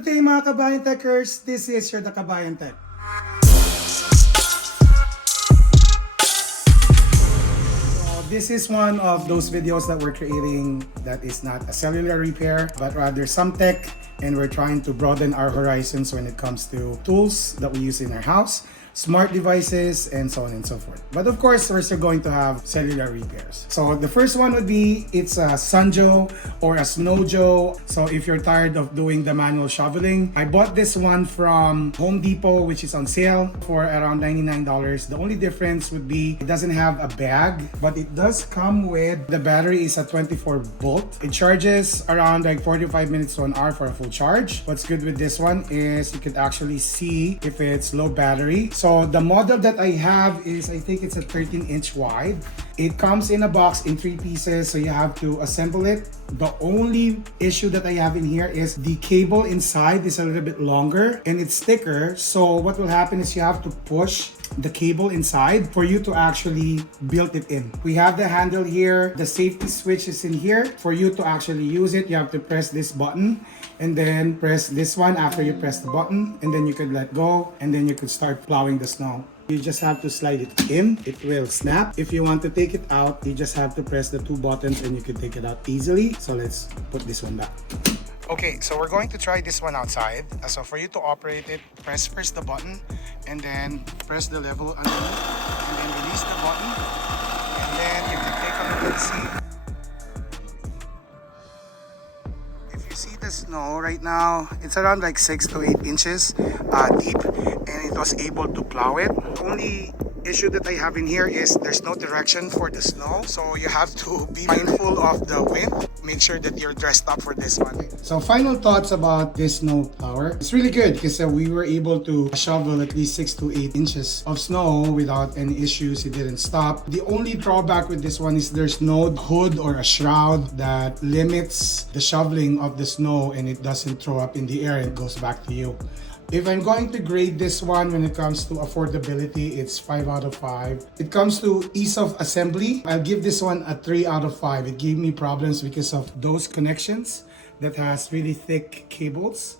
Good day mga Kabayan Techers, this is your The Kabayan Tech. This is one of those videos that we're creating that is not a cellular repair, but rather some tech, and we're trying to broaden our horizons when it comes to tools that we use in our house, smart devices, and so on and so forth. But of course, we're still going to have cellular repairs. So the first one would be, it's a SnowJoe or a SnowJoe. So if you're tired of doing the manual shoveling, I bought this one from Home Depot, which is on sale for around $99. The only difference would be it doesn't have a bag, but it does come with, the battery is a 24 volt. It charges around like 45 minutes to an hour for a full charge. What's good with this one is you could actually see if it's low battery. So the model that I have is, I think it's a 13-inch wide. It comes in a box in 3 pieces, so you have to assemble it. The only issue that I have in here is the cable inside is a little bit longer and it's thicker. So what will happen is you have to push the cable inside for you to actually build it in. We have the handle here, the safety switch is in here. For you to actually use it, you have to press this button and then press this one after you press the button, and then you could let go and then you could start plowing the snow. You just have to slide it in, it will snap. If you want to take it out, you just have to press the 2 buttons and you can take it out easily. So let's put this one back. Okay, so we're going to try this one outside. So for you to operate it, press first the button and then press the level underneath and then release the button, and then you can take a look and see. If you see the snow right now, it's around like 6 to 8 inches deep, and it was able to plow it. The only issue that I have in here is there's no direction for the snow, so you have to be mindful of the wind. Make sure that you're dressed up for this one. So final thoughts about this snow plower. It's really good because we were able to shovel at least 6 to 8 inches of snow without any issues. It didn't stop. The only drawback with this one is there's no hood or a shroud that limits the shoveling of the snow, and it doesn't throw up in the air and it goes back to you. If I'm going to grade this one when it comes to affordability, it's 5 out of 5. It comes to ease of assembly, I'll give this one a 3 out of 5. It gave me problems because of those connections that has really thick cables.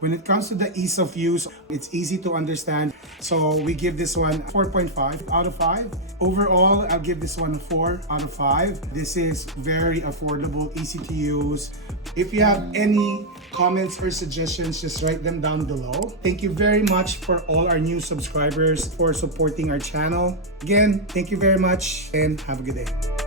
When it comes to the ease of use, it's easy to understand. So we give this one 4.5 out of 5. Overall, I'll give this one a 4 out of 5. This is very affordable, easy to use. If you have any comments or suggestions, just write them down below. Thank you very much for all our new subscribers for supporting our channel. Again, thank you very much and have a good day.